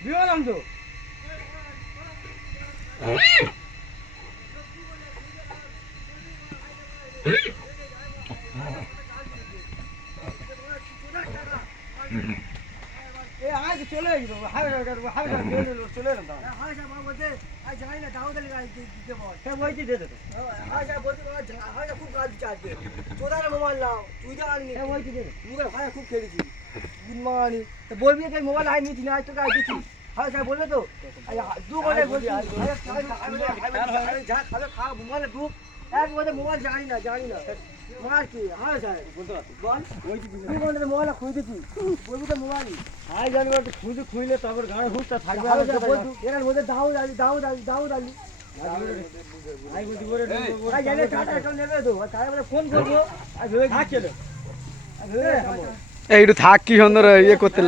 বিমানন্দ চলে চলে জানি না দাও দিতে বলছি দে দেবো খুব কাজ চাচ্ছে তোদের মোবাইল নাও তুই তো আনলি বলছি দে ভাই খুব খেলেছি গুনমানি বলবি যে মোবাইল আই নিচ্ছি না আজ তোকে আই দিচ্ছি হ্যাঁ স্যার বলবে তো দু বলে বলছি যা খাবে খাওয়া মোবাইলে দু এক বলে মোবাইল জানি না মার কি হ্যাঁ স্যার বলতে বল তুই বলতে মোবাইল খুঁজে দিচ্ছি বলবি তো মোবাইল আই জানি খুঁজলে তারপর গাড়ি হুঁচটা থাকবে এর মধ্যে দাও দালি একটু থাক কি সুন্দর ইয়ে করতে